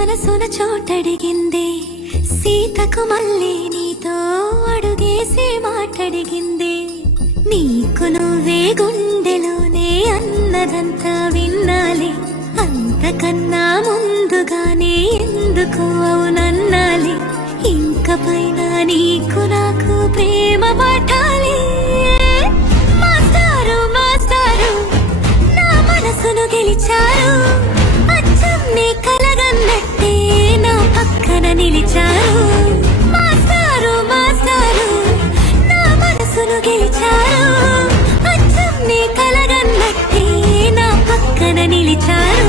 మనసున చోటడిగిందే సీతకు మళ్ళీ నీతో అడుగేసి మాటడిగిందే నీకు నువ్వే గుండెలోనే అన్నదంతా విన్నాలి అంతకన్నా ముందుగానే ఎందుకు అవునన్నాలి ఇంక పైన నీకు నాకు ప్రేమ పట్టాలి మాస్టారు మాస్టారు నా మనసును గెలిచారు అచ్చం నీ కలగన్నట్టే నా పక్కన నిలిచారు మాస్టారు మాస్టారు నా మనసును గెలిచారు అచ్చం నీ కలగన్నట్టే నా పక్కన నిలిచారు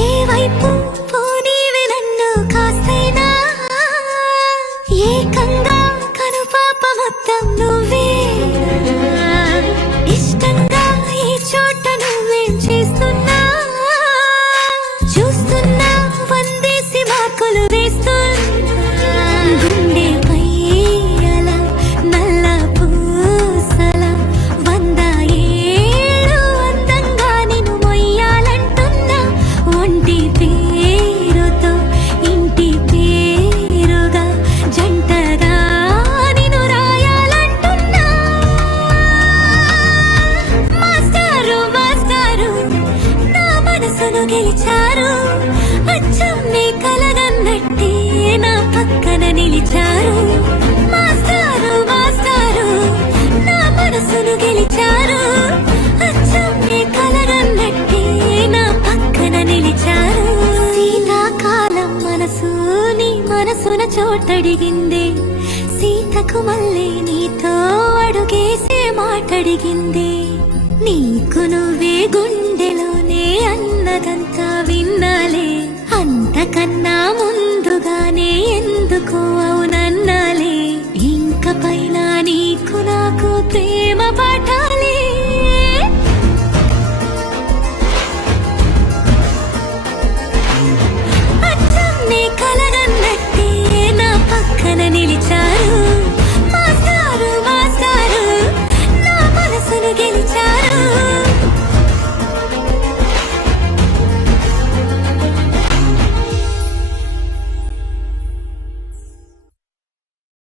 ఏ వైపు పోనీవి నన్ను కాస్తైనా ఏకంగా కనుపాప మొత్తం నువ్వే ఇష్టంగా ఈ చోట నువ్వేం చేస్తున్నా చూస్తున్నా వందేసి మార్కులు వేస్తున్నా గుండెపై అలా నల్ల పూసల 100 ఏళ్ళు అందంగా నిన్ను మొయ్యాలంటున్నా ఒంటి పేరుతో ఇంటి పేరుగా జంటగా నిన్ను రాయాలంటున్నా మాస్టారు మాస్టారు నా మనసును గెలిచారు అచ్చం నీ కలగన్నట్టే నా పక్కన నిలిచారు మాస్టారు మాస్టారు నా మనసును గెలిచారు అచ్చం నీ కలగన్నట్టే నా పక్కన నిలిచారు శీతాకాలం మనసు నీ మనసున చోటడిగిందే సీతకు మళ్ళీ నీతో అడుగేసే మాటడిగిందే నీకు నువ్వే గుండెలోనే అన్నదంతా విన్నాలే అంతకన్నా ముందుగానే ఎందుకు అవునన్నాలే ఇంక పైన నీకు నాకు ప్రేమ పాఠాలి